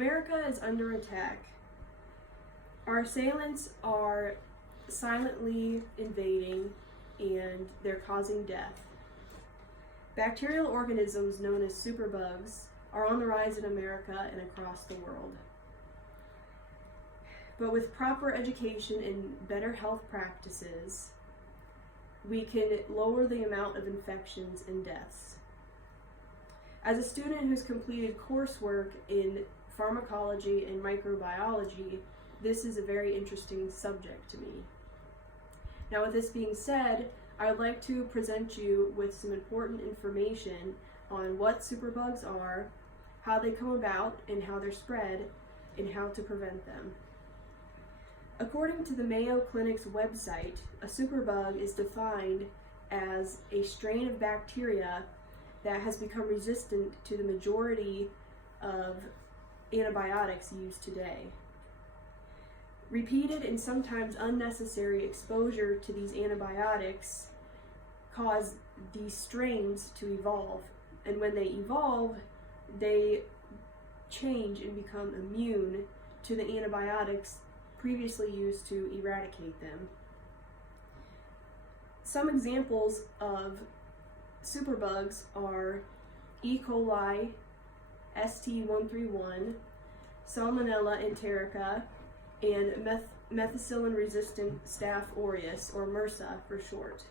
America is under attack. Our assailants are silently invading and they're causing death. Bacterial organisms known as superbugs are on the rise in America and across the world. But with proper education and better health practices, we can lower the amount of infections and deaths. As a student who's completed coursework in pharmacology and microbiology, this is a very interesting subject to me. Now, with this being said, I would like to present you with some important information on what superbugs are, how they come about and how they're spread, and how to prevent them. According to the Mayo Clinic's website, a superbug is defined as a strain of bacteria that has become resistant to the majority of antibiotics used today. Repeated and sometimes unnecessary exposure to these antibiotics cause these strains to evolve, and when they evolve, they change and become immune to the antibiotics previously used to eradicate them. Some examples of superbugs are E. coli, ST131, Salmonella enterica, and methicillin-resistant Staph aureus, or MRSA for short.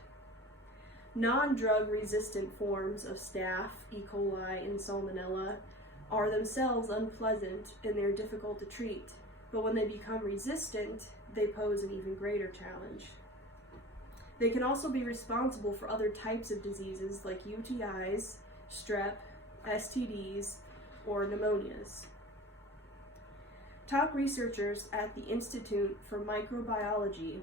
Non-drug resistant forms of Staph, E. coli, and Salmonella are themselves unpleasant and they're difficult to treat, but when they become resistant, they pose an even greater challenge. They can also be responsible for other types of diseases like UTIs, strep, STDs, or pneumonias. Top researchers at the Institute for Microbiology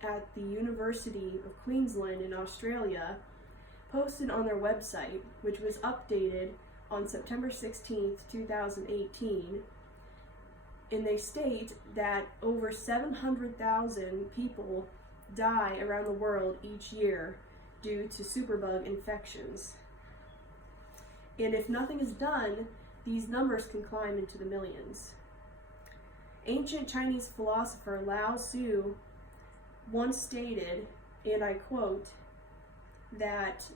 at the University of Queensland in Australia posted on their website, which was updated on September 16, 2018, and they state that over 700,000 people die around the world each year due to superbug infections. And if nothing is done, these numbers can climb into the millions. Ancient Chinese philosopher Lao Tzu once stated, and I quote, that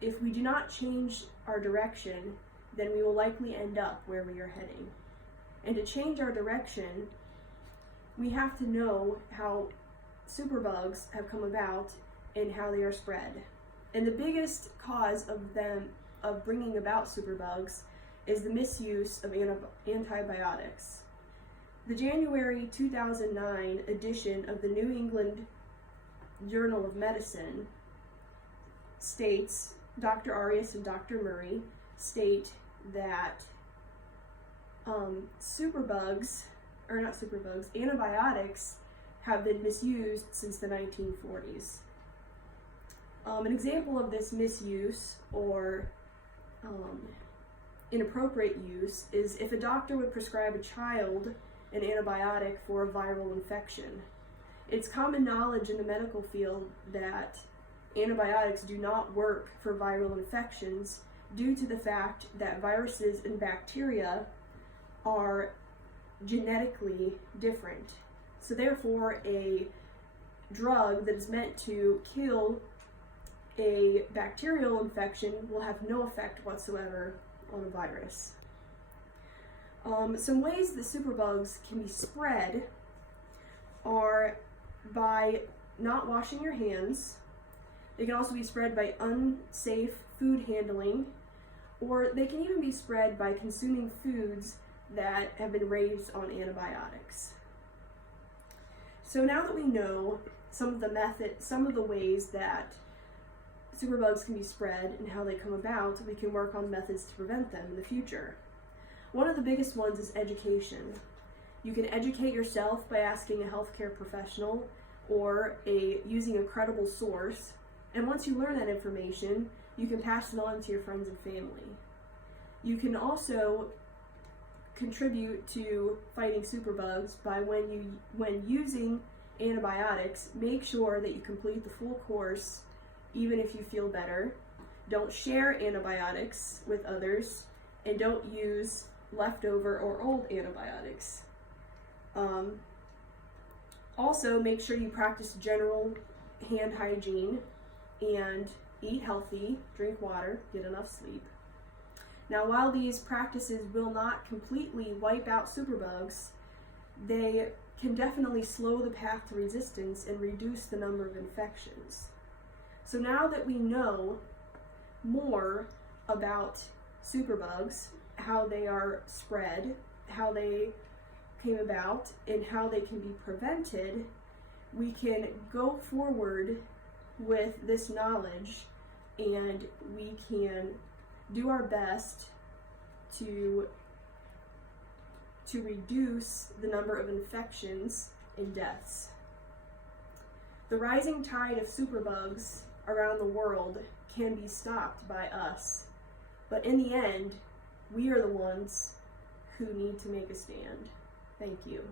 if we do not change our direction, then we will likely end up where we are heading. And to change our direction, we have to know how superbugs have come about and how they are spread. And the biggest cause of bringing about superbugs is the misuse of antibiotics. The January 2009 edition of the New England Journal of Medicine states, Dr. Arias and Dr. Murray state that antibiotics have been misused since the 1940s. An example of this misuse or inappropriate use is if a doctor would prescribe a child an antibiotic for a viral infection. It's common knowledge in the medical field that antibiotics do not work for viral infections due to the fact that viruses and bacteria are genetically different. So therefore, a drug that is meant to kill a bacterial infection will have no effect whatsoever on a virus. Some ways that superbugs can be spread are by not washing your hands. They can also be spread by unsafe food handling, or they can even be spread by consuming foods that have been raised on antibiotics. So now that we know some of the ways that superbugs can be spread and how they come about, we can work on methods to prevent them in the future. One of the biggest ones is education. You can educate yourself by asking a healthcare professional or using a credible source, and once you learn that information, you can pass it on to your friends and family. You can also contribute to fighting superbugs by when using antibiotics, make sure that you complete the full course even if you feel better. Don't share antibiotics with others, and don't use leftover or old antibiotics. Also, make sure you practice general hand hygiene and eat healthy, drink water, get enough sleep. Now, while these practices will not completely wipe out superbugs, they can definitely slow the path to resistance and reduce the number of infections. So now that we know more about superbugs, how they are spread, how they came about, and how they can be prevented, we can go forward with this knowledge and we can do our best to reduce the number of infections and deaths. The rising tide of superbugs around the world can be stopped by us, but in the end, we are the ones who need to make a stand. Thank you.